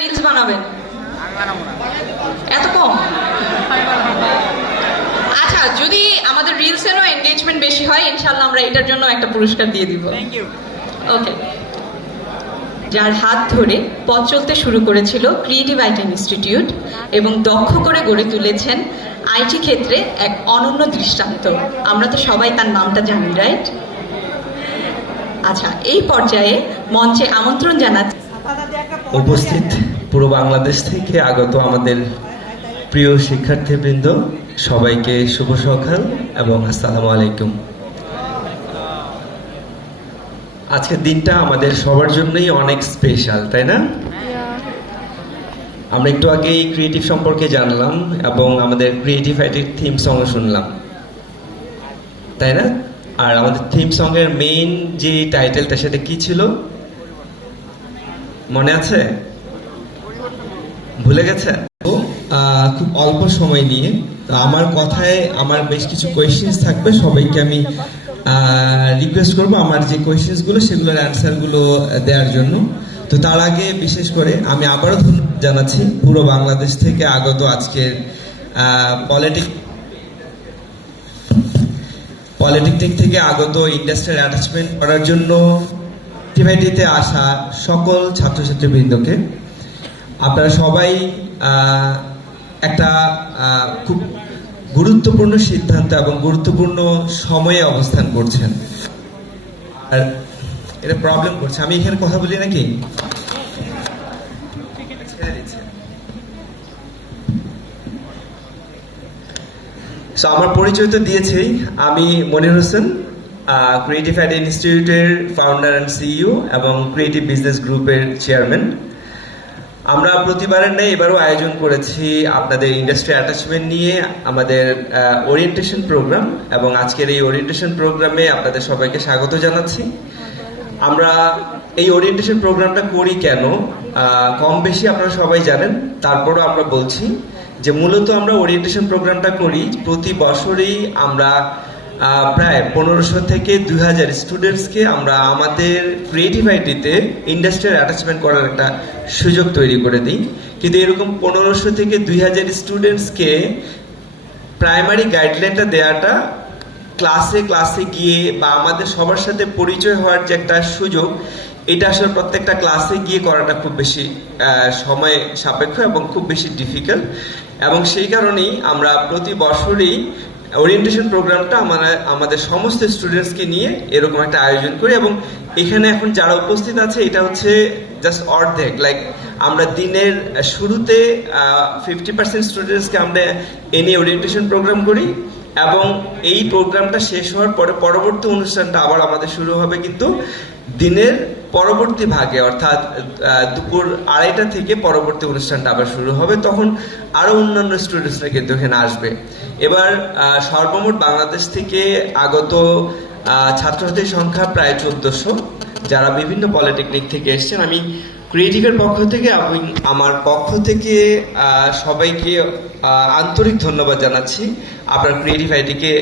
Reels বানাবেন এত কম? আচ্ছা, যদি আমাদের রিলসেরও এনগেজমেন্ট বেশি হয় ইনশাআল্লাহ আমরা এটার জন্য একটা পুরস্কার দিয়ে দিব। ওকে। যার হাত ধরে পথ চলতে শুরু করেছিল ক্রিয়েটিভ আইটি ইনস্টিটিউট এবং দক্ষ করে গড়ে তুলেছেন আইটি ক্ষেত্রে এক অনন্য দৃষ্টান্ত, আমরা তো সবাই তার নামটা জানি, রাইট? আচ্ছা, এই পর্যায়ে মঞ্চে আমন্ত্রণ জানাচ্ছি উপস্থিত পুরো বাংলাদেশ থেকে আগত আমাদের প্রিয় শিক্ষার্থীবৃন্দ, সবাইকে শুভ সকাল এবং আসসালামু আলাইকুম। আজকের দিনটা আমাদের সবার জন্যই অনেক স্পেশাল, তাই না? আমরা একটু আগেই ক্রিয়েটিভ সম্পর্কে জানলাম এবং আমাদের ক্রিয়েটিভ আইটির থিম সং শুনলাম, তাই না? আর আমাদের থিম সং এর মেইন যে টাইটেলটা সেটা কি ছিল মনে আছে? ভুলে গেছে? খুব অল্প সময় নিয়ে আমার কথায় আমার বেশ কিছু কোয়েশ্চেন্স থাকবে, সবাইকে আমি রিকোয়েস্ট করবো আমার যে কোয়েশ্চেন্স গুলো সেগুলোর অ্যান্সার গুলো দেওয়ার জন্য। তো তার আগে বিশেষ করে আমি আবারও ধন্যবাদ জানাচ্ছি পুরো বাংলাদেশ থেকে আগত আজকের পলিটেকনিক থেকে আগত ইন্ডাস্ট্রিয়াল অ্যাটাচমেন্ট করার জন্য টিভাইটিতে আসা সকল ছাত্রছাত্রীবৃন্দকে। আপনারা সবাই একটা খুব গুরুত্বপূর্ণ সিদ্ধান্ত এবং গুরুত্বপূর্ণ সময়ে অবস্থান করছেন। আর এটা প্রবলেম করছে, আমি এখানে কথা বলি নাকি? আমার পরিচয় তো দিয়েছেই, আমি মনির হোসেন, ক্রিয়েটিভ আইটি ইনস্টিটিউটের ফাউন্ডার অ্যান্ড সিইও এবং ক্রিয়েটিভ বিজনেস গ্রুপের চেয়ারম্যান। আমরা প্রতিবারের ন্যায় এবারও আয়োজন করেছি আপনাদের ইন্ডাস্ট্রি অ্যাটাচমেন্ট নিয়ে আমাদের ওরিয়েন্টেশন প্রোগ্রাম, এবং আজকের এই ওরিয়েন্টেশন প্রোগ্রামে আপনাদের সবাইকে স্বাগত জানাচ্ছি। আমরা এই ওরিয়েন্টেশন প্রোগ্রামটা করি কেন কম বেশি আপনারা সবাই জানেন, তারপরও আমরা বলছি যে মূলত আমরা ওরিয়েন্টেশন প্রোগ্রামটা করি প্রতি বছরই আমরা প্রায় 1500 থেকে 2000 স্টুডেন্টসকে আমরা আমাদের ক্রিয়েটিভ আইটিতে ইন্ডাস্ট্রিয়াল অ্যাটাচমেন্ট করার একটা সুযোগ তৈরি করে দিই। কিন্তু এরকম 1500 থেকে 2000 স্টুডেন্টসকে প্রাইমারি গাইডলাইনটা দেওয়াটা ক্লাসে ক্লাসে গিয়ে বা আমাদের সবার সাথে পরিচয় হওয়ার যে একটা সুযোগ, এটা আসলে প্রত্যেকটা ক্লাসে গিয়ে করাটা খুব বেশি সময় সাপেক্ষ এবং খুব বেশি ডিফিকাল্ট, এবং সেই কারণেই আমরা প্রতি বছরই ওরিয়েন্টেশন প্রোগ্রামটা আমাদের সমস্ত স্টুডেন্টসকে নিয়ে এরকম একটা আয়োজন করি। এবং এখানে এখন যারা উপস্থিত আছে এটা হচ্ছে জাস্ট অর্ধেক, লাইক আমরা দিনের শুরুতে 50% স্টুডেন্টসকে আমরা এনে ওরিয়েন্টেশন প্রোগ্রাম করি, এবং এই প্রোগ্রামটা শেষ হওয়ার পরে পরবর্তী অনুষ্ঠানটা আবার আমাদের শুরু হবে কিন্তু দিনের পরবর্তী ভাগে, অর্থাৎ দুপুর 2:30 থেকে পরবর্তী অনুষ্ঠানটা আবার শুরু হবে, তখন আরো অন্যান্য স্টুডেন্টসরা কিন্তু এখানে আসবে। এবার সর্বমোট বাংলাদেশ থেকে আগত ছাত্রছাত্রীর সংখ্যা প্রায় 1400, যারা বিভিন্ন পলিটেকনিক থেকে এসেছেন। আমি ক্রিয়েটিভের পক্ষ থেকে আমার পক্ষ থেকে সবাইকে আন্তরিক ধন্যবাদ জানাচ্ছি আপনার ক্রিয়েটিভ আইটিকে